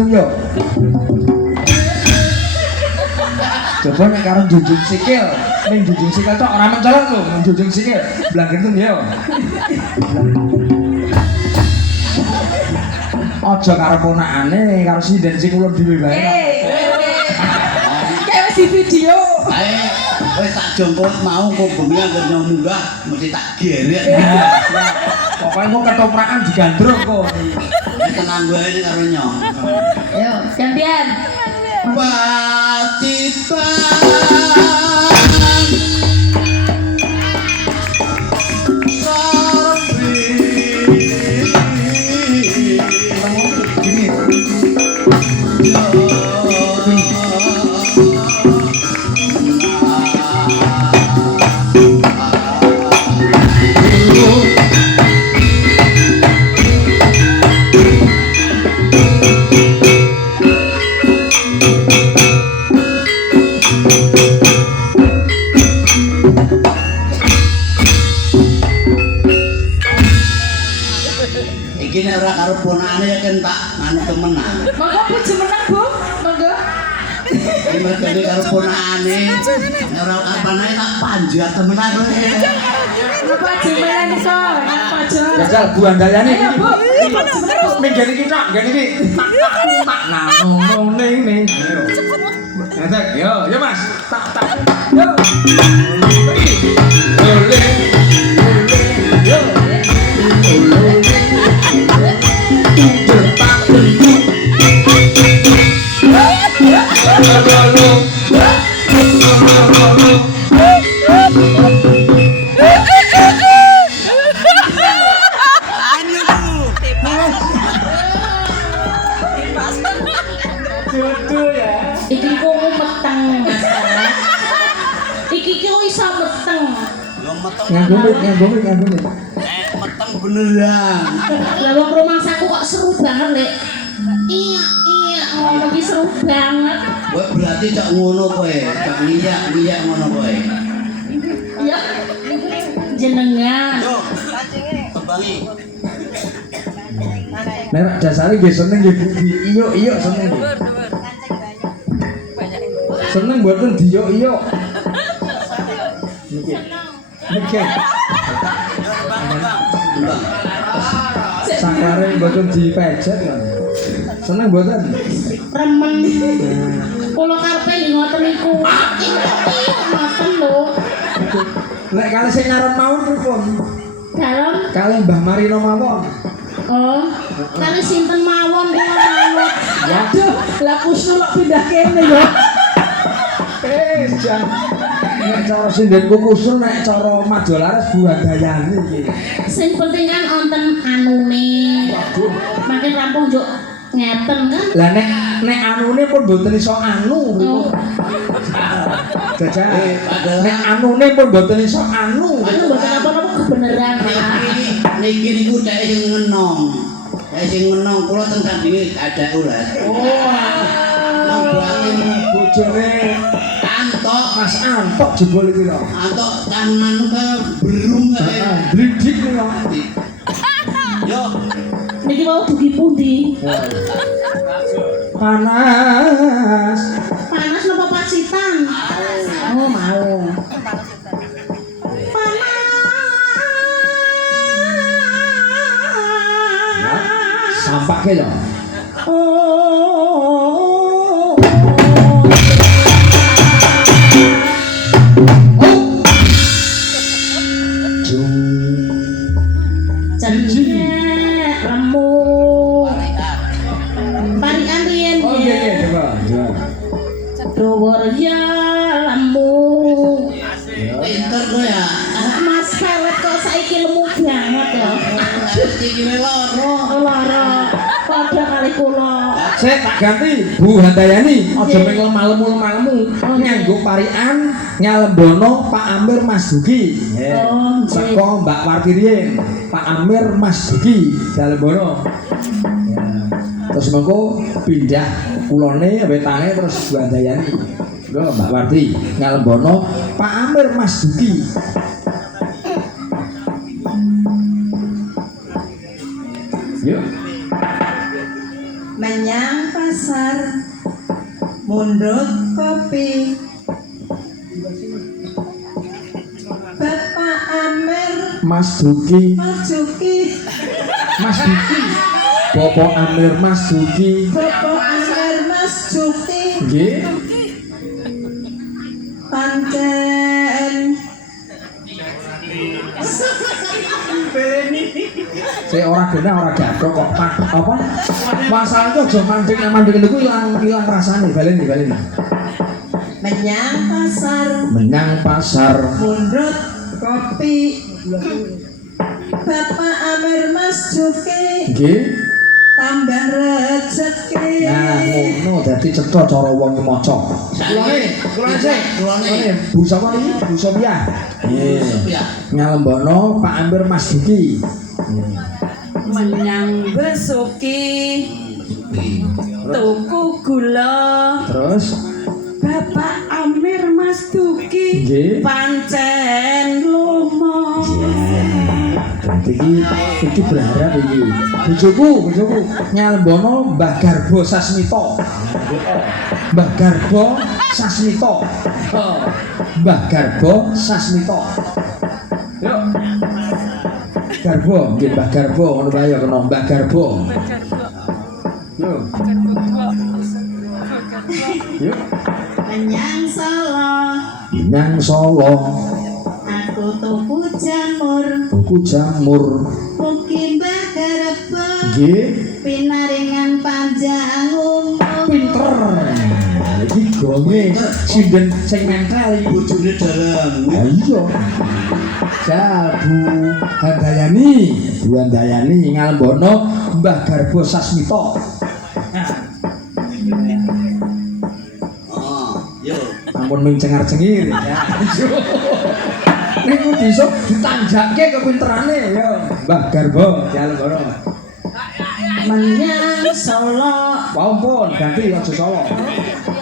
kentung yo. Coba nek karo junjung sikil, ning junjung sikil tok ora mencolok lho, ning junjung sikil. Blang kentung yo. Aja karo ponakane, karo sinden sing kula dhewe bae. Kayak wis di video. Ae wis tak jongkot mau kok bumi anggere munggah mesti tak gerek. Pokoke mau ketoprakan digandrung kok. Nek tenang gue ini karo nyong. Ayo, gantian. Iki nek ora karo ponakane ya kan tak anu temenan. Monggo puji menang, Bu. Monggo. Iki mergane karo ponakane. Nek ora apane tak panjat temenan kowe. Napa aja melani so, napa aja. Jajal Bu Andayani Ayo, iki. Bu. Puji menang, Bu. Ning gene iki tok, gene iki. Tak ngono ning. Ayo. Ngetek, yo Mas. Tak. Yo. Oleh. Yo. Oleh. Iki kok meteng, Mas. Iki kok iso meteng. Yo meteng. Nganggo mic. Meteng beneran. Lah wong rumangsaku kok seru banget, Lek. Iya, ngomong iki seru banget. Kowe berarti cak ngono kowe, cak liyak ngono kowe. Ya. Jenengan. Yo, tebangi. Nek dasare nggih seneng nggih Bu. Iyo seneng. Seneng mboten diyo. Niki. Mbak. Sakare mboten dipejet lho. Seneng mboten? Remen. Kula karepe ngoten niku. Ngoten lho. Nek kalih sing ngarep mawon pripun? Dalem. Kalih Mbah Marino mawon. Oh, kali sinten mawon kula manut. Aduh, lah kusno kok pindah kene yo. Jan. Nek cara sindenku kusun nek cara Majolares Bu Handayani iki. Sing penting kan wonten anune. Makin rampung njuk ngeten kan. Lah nek anune pun mboten iso anu. Oh. Jajal. Padahal Nek anune pun mboten iso anu. Itu mboten apa-apa kebenaran. niki niku dhek sing ngenong. Dhek sing ngenong kula teng sandinge ada ulas. Oh. Nang Bojone antok Mas Antok jebol iki lho. antok tangan ke berung kae. Blidik lho. Yo, Niki mau dugi pundi? Panas. Panas napa pasitan? Oh, mau. Panas. Sampake lho. Oh. Cendek rambut parikan riyen Oh iya coba. Dowor ya lambung pinter kowe ya. Mas pelet kok saiki lemu banget ya. Iki loro. Lara padha kali kula. Sik tak ganti Bu Handayani, aja pengen lemah-lemu nganggo parikan nyalembono Pak Amir Mas Dugi. Oh, Saka Mbak Wartirien, Pak Amir Mas Dugi Jalembono. Terus mengko pindah kulone wetane terus Bu Handayani. Lho Mbak Warti nyalembono Pak Amir Mas Dugi. Yuk. Menyang pasar mundut kopi Bapak Amer Mas Duki, Marjuki Mas Duki. Bapak Amir Mas Duki. Bapak Amer Mas Juki Nggih. pancen Saya ora genah ora gathok kok apa? Masalahnya aja manding niku ilang rasane baleni. menyang pasar Mendang pasar. mundut kopi Bapak Amer Mas Juki Nggih. tambah rezeki Nah, ngono dadi cetha cara wong maca. Kulone Bu sapa iki? Bu Sophia. Nggih. Ngalembono Pak Amir Mas Duki. menyang besuki tuku gula Terus Bapak Amir Mas Duki nggih. pancen lumo Berarti iki berharap iki. Bojoku ngalembono Mbah Garbo Sasmito. Mbah Garbo Sasmito. Mbah Garbo Sasmito. Yuk. Garbo, nggih Mbah Garbo ngono bae ya kena Mbah Garbo. Yuk. Yuk. menyang Solo Nang Solo, aku tuku jamur tuku jamur. mugi Mbah Garbo Nggih. pinaringan panjang umur Pinter. Iki gonge sinden sing nempel iki. Bojone dalang. Ah iya. Bu Handayani ngalembono Mbah Garbo Sasmito. Oh, yo. Ampun ming cengar-cengir ya. Niku iso ditanjakke kepinterane ya Mbah Garbo ngalembono. menyang Solo Wampun ganti aja Solo.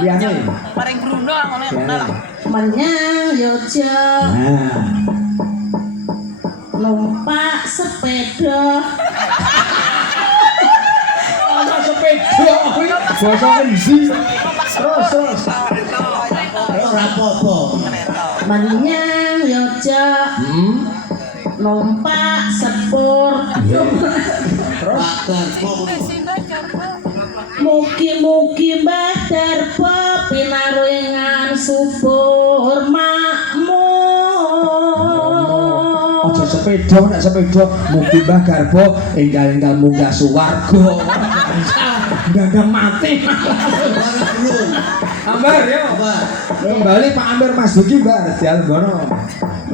Liyane. Paring Bruno ngono ya. menyang Yogya Nah, numpak sepeda ana sepeda kuwi basa endi? Terus. Ora apa-apa. menyang Yogya numpak sepur Pakar kok mugi-mugi Mbah Darbo pinaringan subur makmur Aja sepeda nek sepeda mugi Mbah Garbo enggal-enggal munggah swarga. Ndang mati. belum. Ambar yo. Apa? Kembali Pak Amir Mas Duki Mbak Dialbono.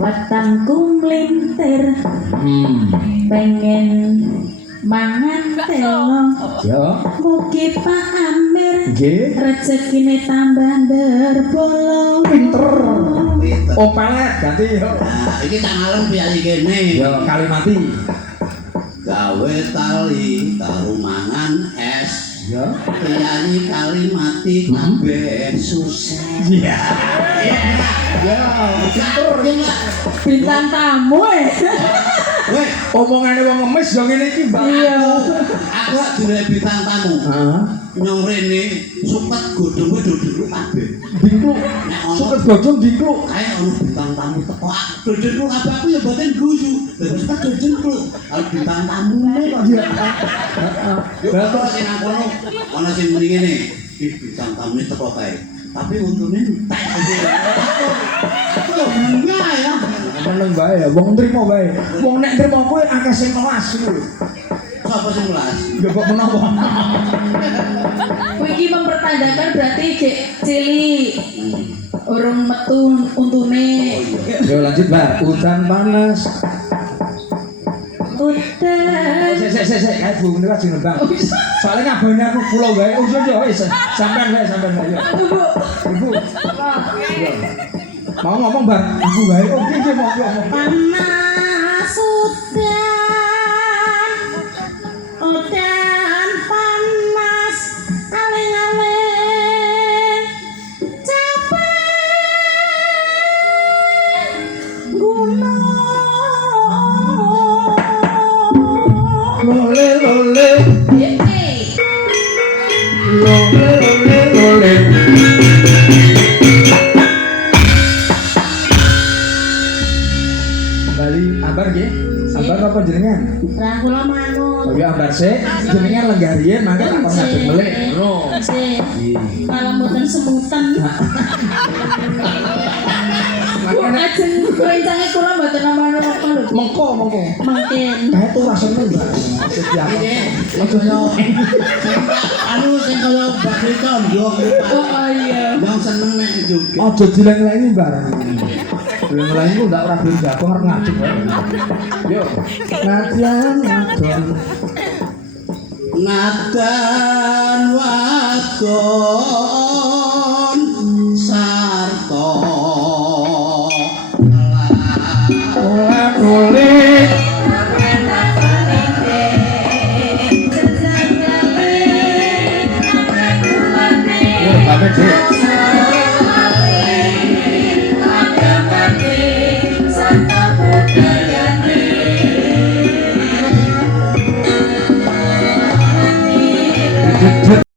wetengku mlintir pengen mangan telo Yo. mugi Pak Amir Nggih. rezekine tambah nderbolo Pinter. Pinter. Oh pelet ganti yo. Nah, iki tak ngalem piye kene. Yo Kalimati. Gawe tali karo mangan es. Yo. Priyayi Kalimati kabeh susah. Iya. Ya, pinter. bintang tamu Weh, Omongane wong ngemis yo ngene iki, Mbak. iya aku gak duwe bintang tamu. Heeh. Nyong rene supet godhongku duduk kabeh. Dingkluk. Suket godhong dingkluk. Kae ono bintang tamu teko aku duduk kabeh aku ya boten guyu. Terus tak duduk. Kalau bintang tamu kok Iya. Yo kok sing nang kono ana sing muni ngene. Ih bintang tamu teko kae. Tapi untune entek aja. Aku yo enggak ya. Meneng bae ya, wong nrimo bae. Wong nek nrimo kuwi akeh sing kelas kuwi. Sapa sing kelas? Ya kok menapa? Wiki mempertandakan berarti cek cilik urung metu untune Yo lanjut, Mbak. Hujan panas. udan Sik, kae Bu menika sing nembang. Soalnya ngabane aku pulau bae. Oh yo wis, sampean bae yo. Ibu. Yo. Mau ngomong bar, ibu bae. Oh nggih monggo. panas udan panas aling-aling capek gunung Lole. Yeay. Lole. jenengan? Lah kula manut. Oh ya ambar sik, jenengan lenggarian mangke tak kon ngadeg melih. Ngono. Sih. Kalau mboten semutan. Kok ajeng rencange kula mboten manut apa lho. Mengko. Mungkin. Kae tuh rasane Mbak. Setiap. Anu sing kaya bakri condong Oh iya. yang seneng nek joget. Aja dileng-lengi barang. Dileng-lengi ku ndak ora gelem jatuh arep ngadeg wae. Yo. Najan ngadon. Nadan wadon sarta Oleh Yo, pamit sih.